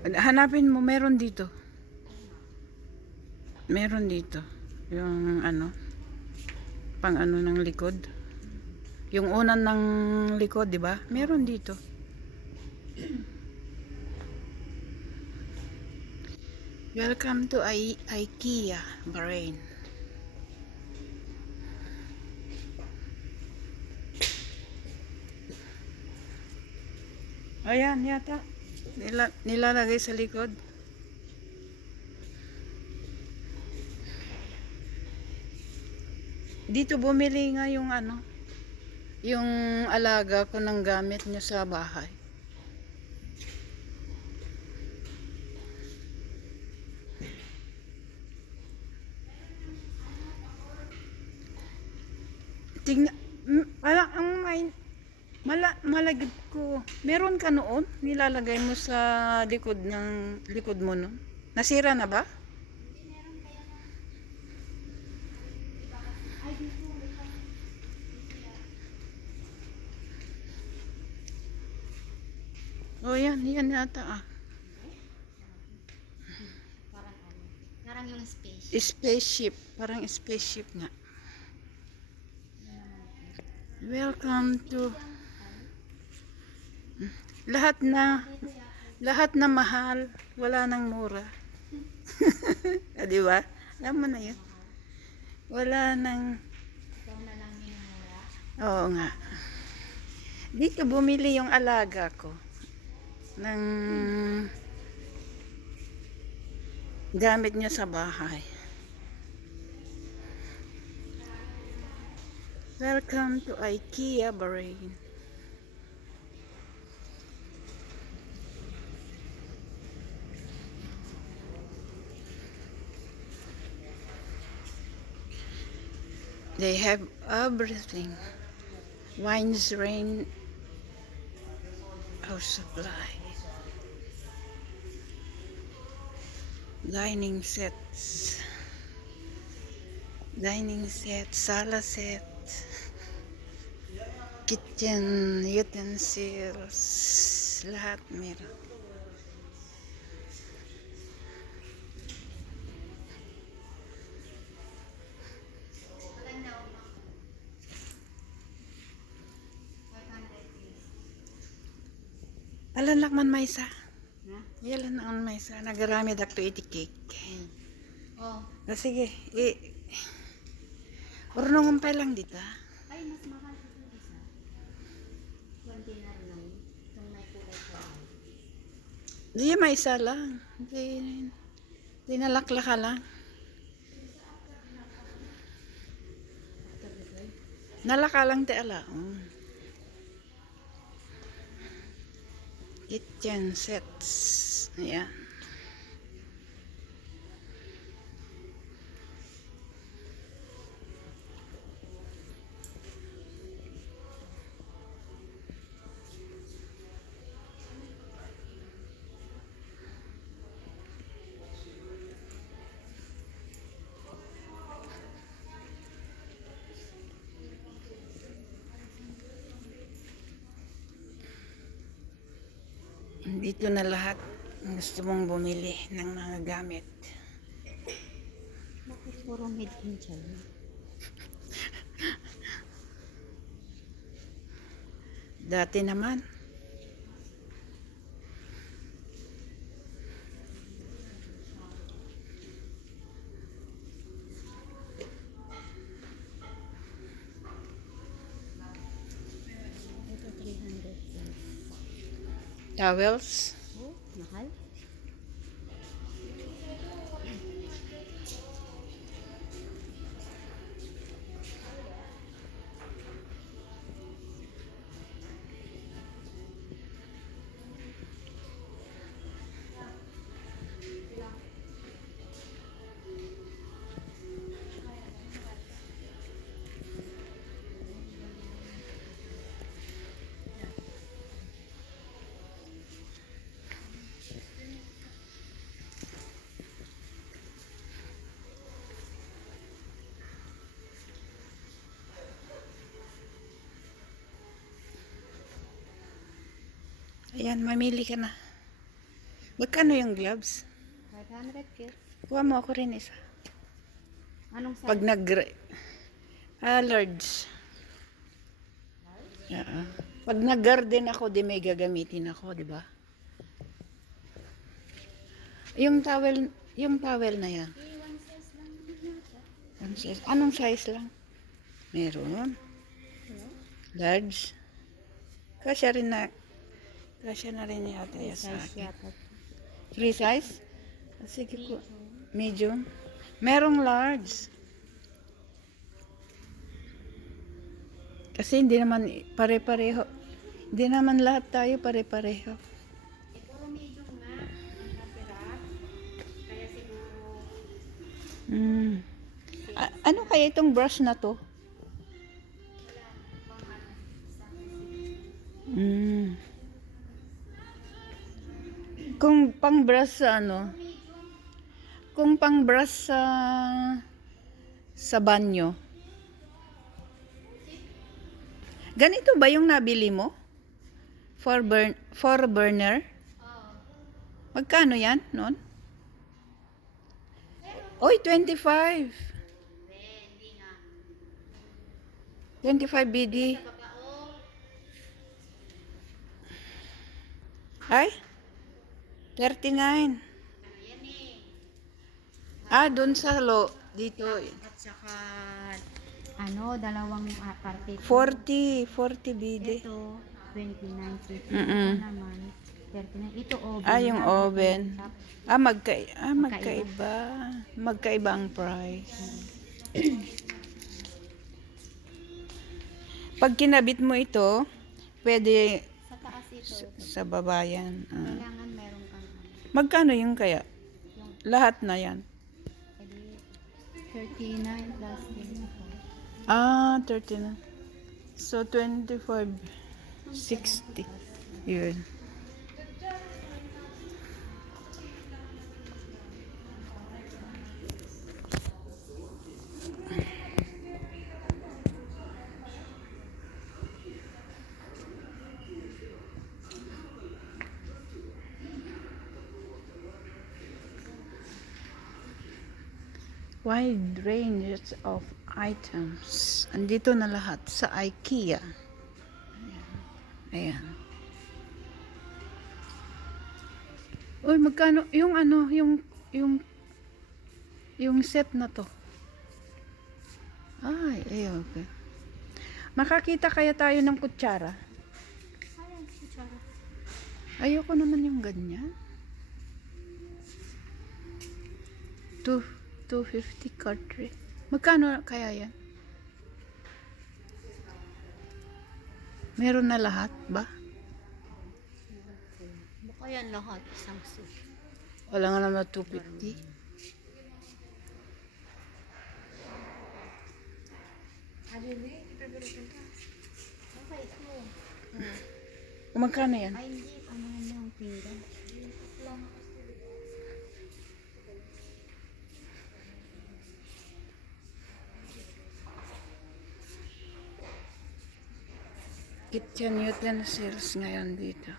Hanapin mo, meron dito. Meron dito. Yung ano, pang ano ng likod. Yung unan ng likod, di ba? Meron dito. Welcome to IKEA, Bahrain. Ayan, yata. Nilalagay sa likod. Dito bumili nga yung ano, yung alaga ko ng gamit niya sa bahay. Tingnan, wala ang malagid ko. Meron ka noon, nilalagay mo sa likod mo no. Nasira na ba? Oh, yan yata ah. Parang yung space. Spaceship, parang spaceship nga. Welcome to lahat na mahal, wala nang mura. Di ba? Alam mo na yun. Wala nang, Ikaw na lang yung mura. oo nga. Dito bumili yung alaga ko ng gamit niya sa bahay. Welcome to IKEA, Bahrain. They have everything. Wines, rain, house supply. Dining sets, sala set, kitchen utensils, lahat meron. Maganda o ba? 500 piece. Alan man may isa. Ha? Yalan na may isa. Nagarami dak to iti cake. Oh. Sige, urunong pa lang dito. Ay, mas mahal ito isa. Container lang. Itong may kulay-kulay. Di may isa lang. Di nalakla ka lang. Nalaka lang ti ala. Kitchen sets. Ayan. Dito na lahat gusto mong bumili ng mga gamit. Bakit puro made in China? Dati naman, Ito 300 piece. towels. Oh, mahal. Ayan, mamili ka na. Magkano yung gloves? 500 cute. Kuha mo ako rin isa. Anong size? Pag large. Oo. Pag nag-garden ako, di may gagamitin ako, di ba? Yung towel na yan. One size lang yata. Anong size? Anong size lang? Meron. Hello? Large. Kasya na rin yata yan sa Size akin. yata. Free size? Sige po. Medium. Merong large. Kasi hindi naman pare-pareho. Hindi naman lahat tayo pare-pareho. Puro medium nga. Ang natira. Kaya siguro Ano kaya itong brush na to? Kung pang brush sa ano? Kung pang brush sa banyo. Ganito ba yung nabili mo? For burner? Magkano yan noon? Oy, 25. hindi nga. 25 BD. Ay? 39. Doon sa dito. At saka dalawang parte. 40 BD. Ito 29 Mm-mm. Ito naman 39. Ito oven. Yung na, oven. top. Magkaiba. Magkaiba ang price. Pag kinabit mo ito, pwede Sa taas ito. sa baba yan. Kailangan meron kang Magkano yung kaya? yung Lahat na yan. edi 39 plus din ito. 39. So, 25. 60. Yun. Wide range of items. Andito na lahat sa IKEA. Ayan. Uy, magkano yung yung set na to? Ay, okay. Makakita kaya tayo ng kutsara? Ayan, kutsara. Ayoko naman yung ganyan. 250 cartridge. Magkano kaya yan? Meron na lahat ba? Baka yan lahat isang set. Wala nga naman 250. Okay, ito. Magkano yan? Ay, hindi. Ano yung pinggan? Lang. Kitchen utensils ngayon dito.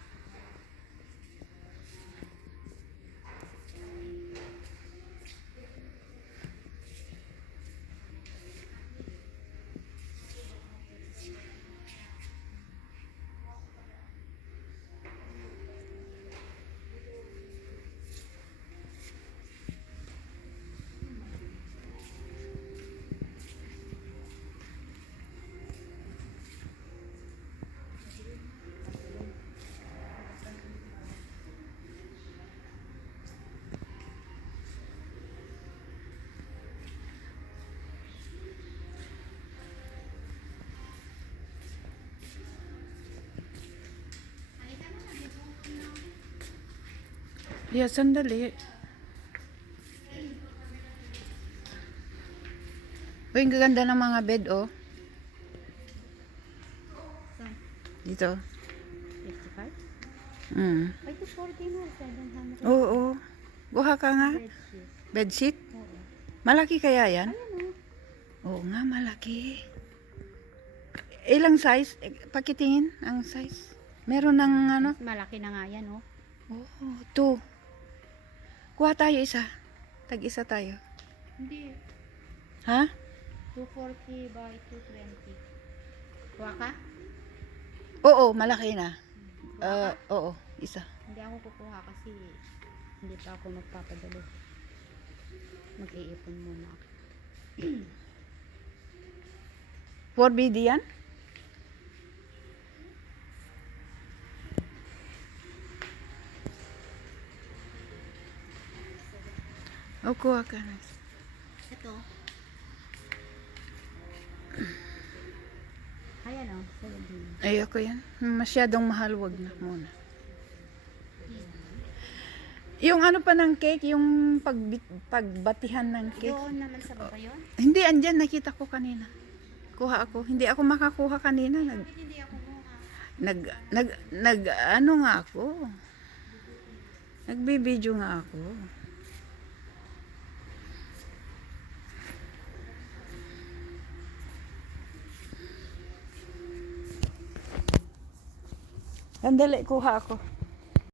Yeah, sandali. Uy, ang gaganda ng mga bed, oh. Saan? Dito. 55? Mm. Ay, ito 40 na. 700. Oo. Buha ka nga. Bedsheet. Bedsheet? Oo. Malaki kaya yan? Ayan o. Oo nga, malaki. Ilang size? Pakitingin ang size. Meron ng ano? Malaki na nga yan, oh. Oh, 2. Kuha tayo isa. Tag-isa tayo. Hindi. Ha? 240 by 220. Kuha ka? Oo, malaki na. Kuha ka? Oo, isa. Hindi ako kukuha kasi hindi pa ako magpapadalo. Mag-iipon muna ako. 4BD yan? O, kuha ka na. Ito. Ayan o, 17. Ayoko yan. Masyadong mahal, wag na muna. Yung ano pa ng cake, yung pagbatihan ng cake. Doon naman sa baba yun? Hindi, andyan, nakita ko kanina. Kuha ako. Hindi ako makakuha kanina. Bakit hindi ako kuha? Ano nga ako. Nagbibideo nga ako. Sandali, kuha ako.